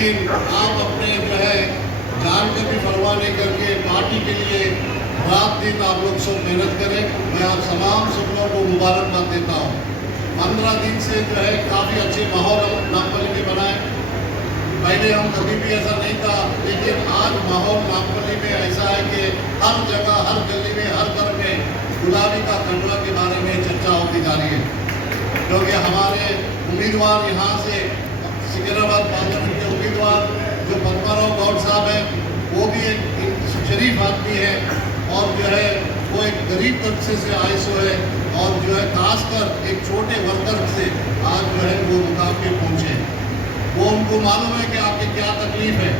लेकिन आप अपने जो है जान कर भी परवाह नहीं करके पार्टी के लिए रात दिन आप लोग सब मेहनत करें। मैं आप तमाम सब लोगों को मुबारकबाद देता हूँ। 15 दिन से जो है काफ़ी अच्छे माहौल नामपल्ली में बनाए। पहले हम कभी भी ऐसा नहीं था, लेकिन आज माहौल नामपल्ली में ऐसा है कि हर जगह, हर गली में, हर घर में गुलाबी का कंडवा के बारे में चर्चा होती जा रही है। क्योंकि हमारे उम्मीदवार यहाँ से सिकंदराबाद पार्लियामेंट के उम्मीदवार जो पद्माराव गौड़ साहब हैं, वो भी एक शरीफ आदमी है और जो है वो एक गरीब तबके से आए सो है और जो है खासकर एक छोटे वर्कर से आज जो है वो मुकाम पे पहुँचे। वो उनको मालूम है कि आपकी क्या तकलीफ है।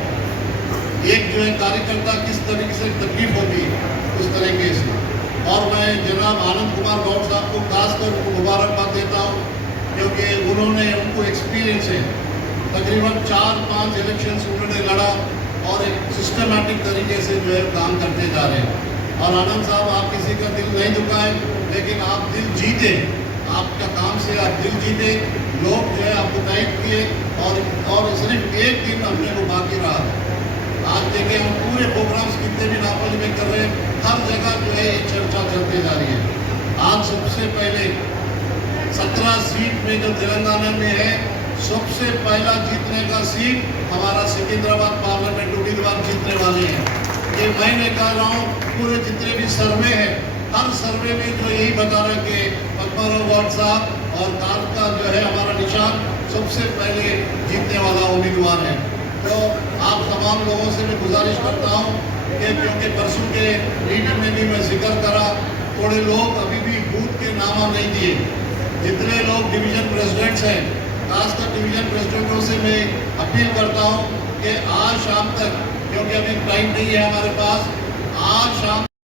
एक जो है कार्यकर्ता किस तरीके से तकलीफ होती है, उस तरीके से। और मैं जनाब आनंद कुमार गौड़ साहब को खासकर उनको मुबारकबाद देता हूँ, क्योंकि उनको एक्सपीरियंस है। तकरीबन 4-5 इलेक्शंस उन्होंने लड़ा और एक सिस्टमेटिक तरीके से जो है काम करते जा रहे हैं। और आनंद साहब, आप किसी का दिल नहीं दुखाए, लेकिन आप दिल जीते। आपका काम से आप दिल जीते। लोग जो है आपको तारीफ किए और सिर्फ एक दिन अपने को बाकी रहा। आज देखें हम पूरे प्रोग्राम्स कितने भी नामपल्ली में कर रहे हैं, हर जगह जो है ये चर्चा चलते जा रही है। आज सबसे पहले 17 सीट में जो तेलंगाना में है, सबसे पहला जीतने का सीट हमारा सिकंदराबाद पार्लियामेंट उम्मीदवार जीतने वाले हैं। ये मैंने कह रहा हूँ, पूरे जितने भी सर्वे हैं, हर सर्वे में जो यही बता रहे कि पद्माराव गौड़ साहब और कार का जो है हमारा निशान सबसे पहले जीतने वाला उम्मीदवार है। तो आप तमाम लोगों से मैं गुजारिश करता हूँ कि क्योंकि परसों के मीटिंग में भी मैं जिक्र करा, थोड़े लोग अभी भी बूथ के नामा नहीं दिए। जितने लोग डिवीजन प्रेसिडेंट्स हैं, खासकर डिवीजन प्रेसिडेंटों से मैं अपील करता हूं कि आज शाम तक, क्योंकि अभी टाइम नहीं है हमारे पास, आज शाम